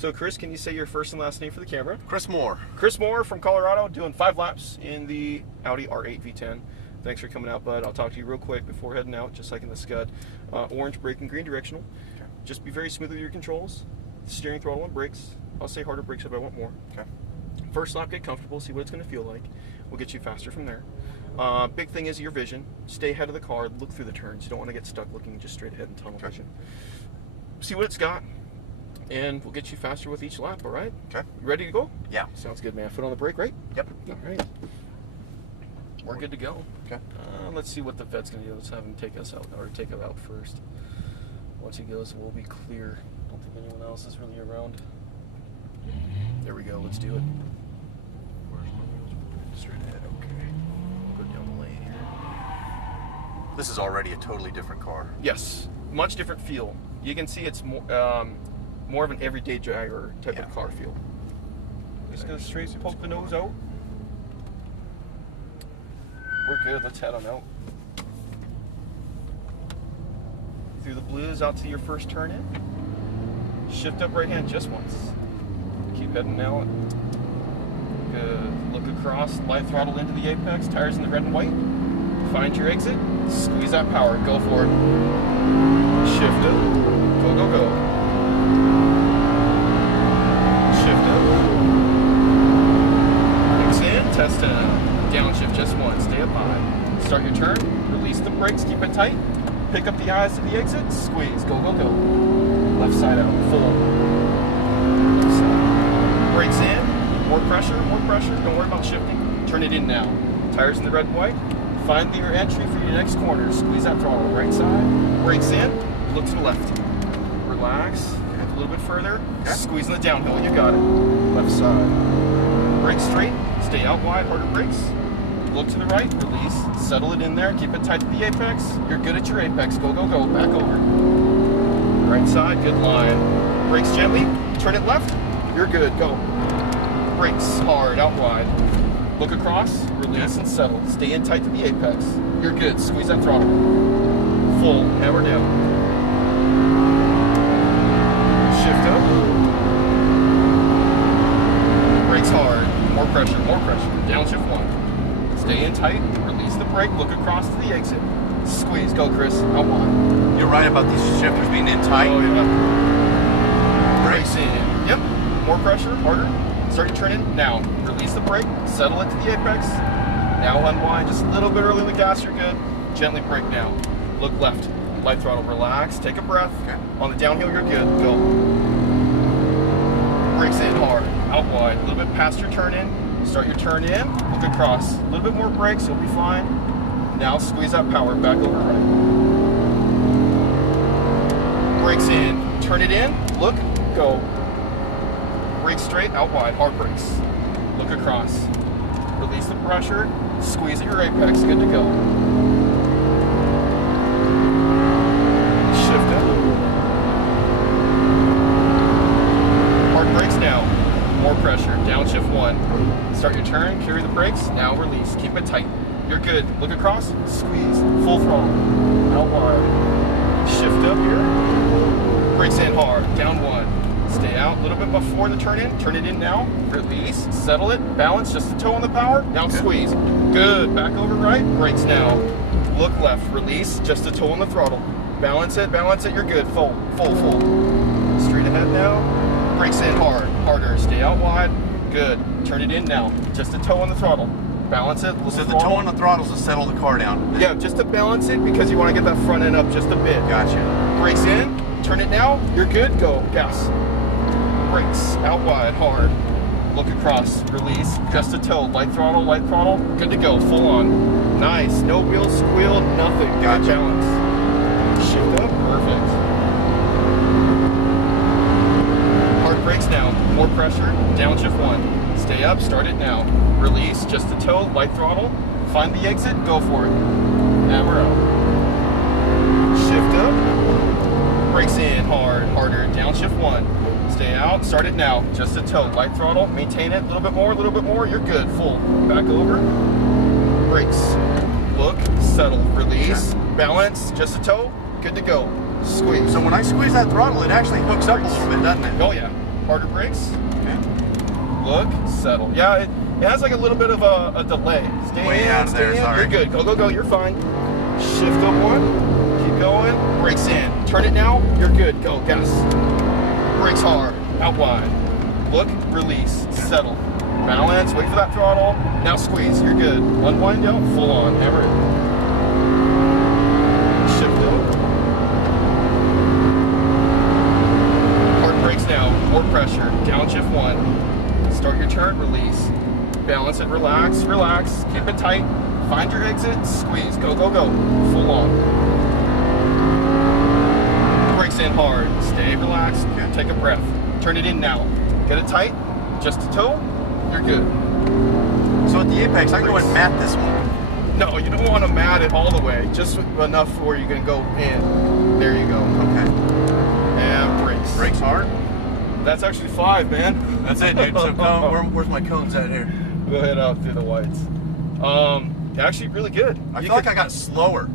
So Chris, can you say your first and last name for the camera? Chris Moore. Chris Moore from Colorado, doing 5 laps in the Audi R8 V10. Thanks for coming out, bud. I'll talk to you real quick before heading out, just like in the Scud. Orange braking, green directional. Okay. Just be very smooth with your controls. Steering, throttle, and brakes. I'll say harder brakes if I want more. Okay. First lap, get comfortable, see what it's going to feel like. We'll get you faster from there. Big thing is your vision. Stay ahead of the car, look through the turns. You don't want to get stuck looking just straight ahead in tunnel vision. See what it's got, and we'll get you faster with each lap, all right? Okay. You ready to go? Yeah. Sounds good, man. Foot on the brake, right? Yep. All right. We're good to go. Okay. Let's see what the vet's going to do. Let's have him take us out, or take us out first. Once he goes, we'll be clear. I don't think anyone else is really around. There we go. Let's do it. Straight ahead, okay. We'll go down the lane here. This is already a totally different car. Yes, much different feel. You can see it's more of an everyday driver type of car feel. Just go straight, poke the nose out. We're good, let's head on out. Through the blues, out to your first turn in. Shift up right hand just once. Keep heading out. Good. Look across, light throttle into the apex, tires in the red and white. Find your exit, squeeze that power, go for it. Shift it, go, go, go. Shift it. Mix in, test in. Downshift just once, stay up high. Start your turn, release the brakes, keep it tight. Pick up the eyes to the exit, squeeze, go, go, go. Left side out, full. Left side. Brakes in, more pressure, don't worry about shifting. Turn it in now. Tires in the red and white. Find your entry for your next corner. Squeeze that throttle. Right side. Brakes in. Look to the left. Relax. A little bit further. Okay. Squeeze in the downhill. You got it. Left side. Brake straight. Stay out wide. Harder brakes. Look to the right. Release. Settle it in there. Keep it tight to the apex. You're good at your apex. Go, go, go. Back over. Right side. Good line. Brakes gently. Turn it left. You're good. Go. Brakes hard. Out wide. Look across, release and settle. Stay in tight to the apex. You're good. Squeeze that throttle. Full, hammer down. Shift up. Brakes hard. More pressure, more pressure. Downshift one. Stay in tight, release the brake, look across to the exit. Squeeze, go Chris, out wide. You're right about these shifters being in tight. Oh yeah. Brakes in. Yep. More pressure, harder. Start your turn in now. Release the brake, settle it to the apex. Now unwind, just a little bit early in the gas, you're good. Gently brake now. Look left, light throttle, relax, take a breath. Okay. On the downhill, you're good, go. Brakes in hard, out wide, a little bit past your turn in. Start your turn in, look across. A little bit more brakes, you'll be fine. Now squeeze that power back over right. Brakes in, turn it in, look, go. Brake straight, out wide, hard brakes. Look across. Release the pressure, squeeze at your apex, good to go. Shift it. Hard brakes now. More pressure, downshift one. Start your turn, carry the brakes, now release. Keep it tight. You're good. Look across, squeeze, full throttle. Out wide. Shift up here. Brakes in hard, down one. Stay out a little bit before the turn in. Turn it in now. Release. Settle it. Balance. Just a toe on the power. Now squeeze. Good. Back over right. Brakes now. Look left. Release. Just a toe on the throttle. Balance it. Balance it. You're good. Full. Full. Full. Straight ahead now. Brakes in hard. Harder. Stay out wide. Good. Turn it in now. Just a toe on the throttle. Balance it. So the toe on the throttle is to settle the car down. Yeah, just to balance it because you want to get that front end up just a bit. Gotcha. Brakes in. Turn it now. You're good. Go. Gas. Brakes, out wide, hard. Look across, release, just a toe, light throttle, good to go, full on. Nice, no wheels squealed, nothing. Gotcha. Good balance. Shift up, perfect. Hard brakes now, more pressure, downshift one. Stay up, start it now. Release, just a toe, light throttle. Find the exit, go for it. And we're out. Shift up. Brakes in, hard, harder, downshift one. Stay out, start it now. Just a toe, light throttle, maintain it, a little bit more, you're good, full. Back over. Brakes. Look, settle, release, balance, just a toe, good to go. Squeeze. So when I squeeze that throttle, it actually hooks up a little bit, doesn't it? Oh yeah. Harder brakes. Okay. Look, settle. Yeah, it has like a little bit of a delay. Stay Way in, out of stay there, in. sorry. You're good. Go, go, go. You're fine. Shift up one. Keep going. Brakes in. Turn it now. You're good. Go. Gas. Brakes hard. Out wide. Look. Release. Settle. Balance. Wait for that throttle. Now squeeze. You're good. Unwind out. Full on. Hammer it. Shift up. Hard brakes now. More pressure. Downshift one. Start your turn. Release. Balance it. Relax. Relax. Keep it tight. Find your exit. Squeeze. Go, go, go. Full on. Brakes in hard. Stay relaxed. Take a breath. Turn it in now. Get it tight. Just a toe. You're good. So at the apex, I can go and mat this one. No, you don't want to mat it all the way. Just enough where you can go in. There you go. Okay. And brakes. Brakes hard. That's actually 5, man. That's it, dude. So where's my cones at here? Go ahead out through the whites. Actually really good. I feel like I got slower.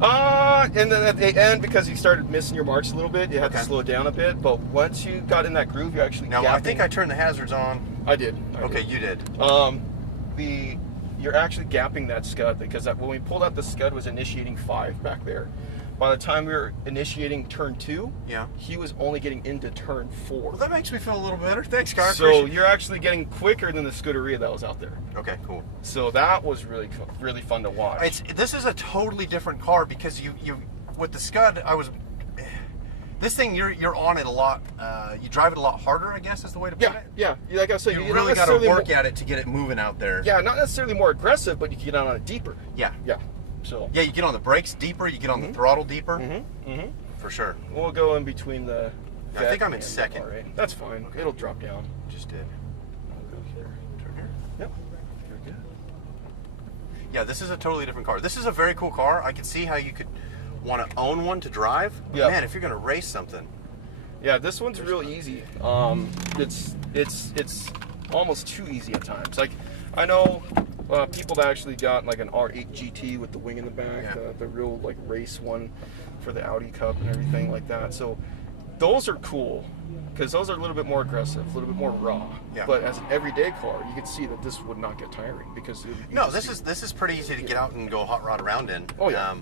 And then at the end, because you started missing your marks a little bit, you had to Okay. slow it down a bit. But once you got in that groove, you actually Now, gapping. I think I turned the hazards on. I did. Okay, you did. You're actually gapping that scud because when we pulled out, the scud was initiating 5 back there. By the time we were initiating turn 2, Yeah. he was only getting into turn 4. Well, that makes me feel a little better. Thanks, Scott. So you're actually getting quicker than the Scuderia that was out there. Okay, cool. So that was really fun to watch. This is a totally different car because you with the Scud, this thing you're on it a lot. You drive it a lot harder, I guess is the way to put it. Yeah. Like I said, You you're really not got to necessarily work at it to get it moving out there. Yeah, not necessarily more aggressive, but you can get on it deeper. Yeah. Yeah. So. Yeah, you get on the brakes deeper. You get on the throttle deeper. For sure. We'll go in between the. I think I'm in and second. R8. That's fine. Okay. It'll drop down. Just did. I'll go here. Turn here. Yep. You're good. Yeah, this is a totally different car. This is a very cool car. I can see how you could want to own one to drive. But Yeah. man, if you're going to race something. Yeah, this one's real easy. It's almost too easy at times. Like I know people that actually got like an R8 GT with the wing in the back, Yeah. the real like race one for the Audi Cup and everything like that. So those are cool because those are a little bit more aggressive, a little bit more raw. Yeah. But as an everyday car, you can see that this would not get tiring because This is pretty easy to get out and go hot rod around in. Oh, yeah.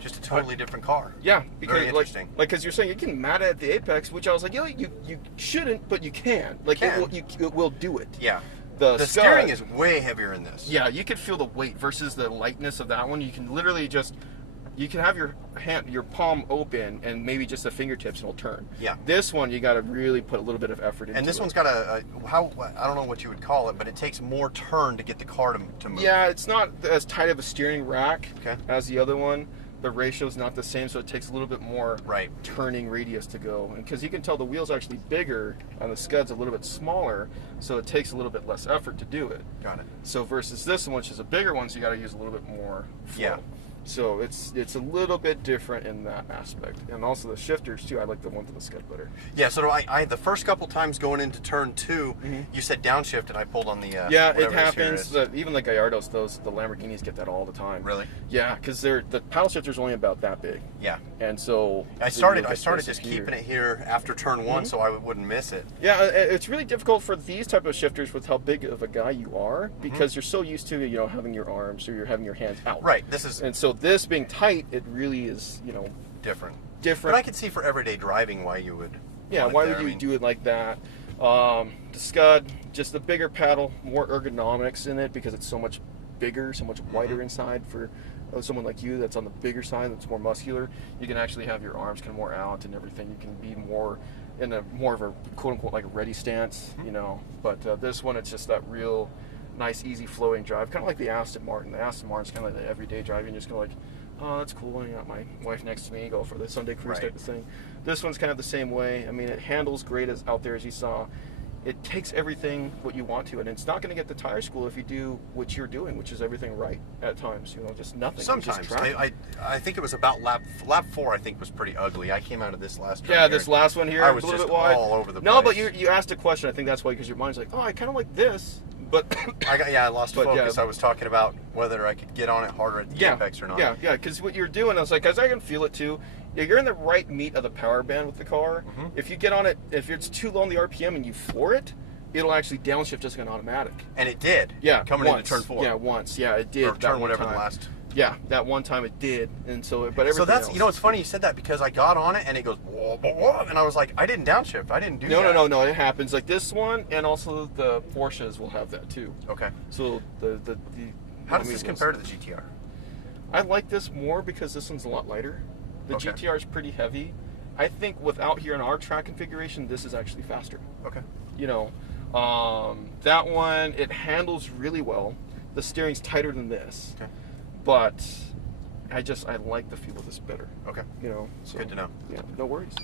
Just a totally different car. Yeah, because Very interesting. because you're saying you can mat it at the apex, which I was like, you shouldn't, but you can. Like it will do it. Yeah. The steering Scud- is way heavier in this. Yeah, you could feel the weight versus the lightness of that one. You can literally you can have your palm open and maybe just the fingertips and it'll turn. Yeah. This one you got to really put a little bit of effort into. And this one's got I don't know what you would call it, but it takes more turn to get the car to move. Yeah, it's not as tight of a steering rack Okay. as the other one. The ratio's not the same, so it takes a little bit more Right. turning radius to go. And because you can tell the wheel's actually bigger and the Scud's a little bit smaller, so it takes a little bit less effort to do it. Got it. So versus this one, which is a bigger one, so you got to use a little bit more flow. Yeah. So it's a little bit different in that aspect, and also the shifters too. I like the one to the Scud better. Yeah, so I the first couple times going into turn 2, you said downshift, and I pulled on the Yeah, it whatever this here happens. is. Even the Gallardos, the Lamborghinis get that all the time. Really? Yeah, because the paddle shifter's only about that big, Yeah. and so I started just keeping it here after turn 1, so I wouldn't miss it. Yeah, it's really difficult for these type of shifters with how big of a guy you are because you're so used to having your arms or you're having your hands out. Right. This is And so this being tight, it really is different. different. But I could see for everyday driving why you would. Yeah, want it why there. would I you mean, do it like that? The Scud, just a bigger paddle, more ergonomics in it because it's so much bigger, so much wider inside for someone like you that's on the bigger side, that's more muscular. You can actually have your arms kind of more out and everything. You can be more in a more of a quote unquote like a ready stance, But this one, it's just that real nice, easy flowing drive, kind of like the Aston Martin. The Aston Martin's kind of like the everyday drive. You're just kind of like, oh, that's cool. I got my wife next to me, go for the Sunday cruise type of thing. This one's kind of the same way. I mean, it handles great out there as you saw. It takes everything what you want to, and it's not going to get the tire school if you do what you're doing, which is everything right at times. Just nothing. Sometimes Just traffic. I think it was about lap 4. I think was pretty ugly. I came out of this last. Yeah, this last one here. I was a little just bit wide. all over the No, place. but you asked a question. I think that's why, because your mind's like, oh, I kind of like this, but I lost But, focus. yeah. I was talking about whether I could get on it harder at the apex or not. Yeah, because what you're doing, I was like, because I can feel it too. Yeah, you're in the right meat of the power band with the car. If you get on it, if it's too low on the RPM and you floor it, it'll actually downshift just like an automatic. And it did. Yeah, coming once. into turn 4. Yeah, once. Yeah, it did. Or turn whatever the time. last. Yeah, that one time it did, and so but everything So that's else. you know it's funny you said that because I got on it and it goes whoa, whoa, whoa, and I was like I didn't downshift. I didn't do that. No. It happens like this one, and also the Porsches will have that too. Okay. So the how does this compare to the GTR? I like this more because this one's a lot lighter. The Okay. GTR is pretty heavy. I think without here in our track configuration, this is actually faster. Okay. You know, that one, it handles really well. The steering's tighter than this. Okay. But I like the feel of this better. Okay. You know, so, Good to know. Yeah, no worries.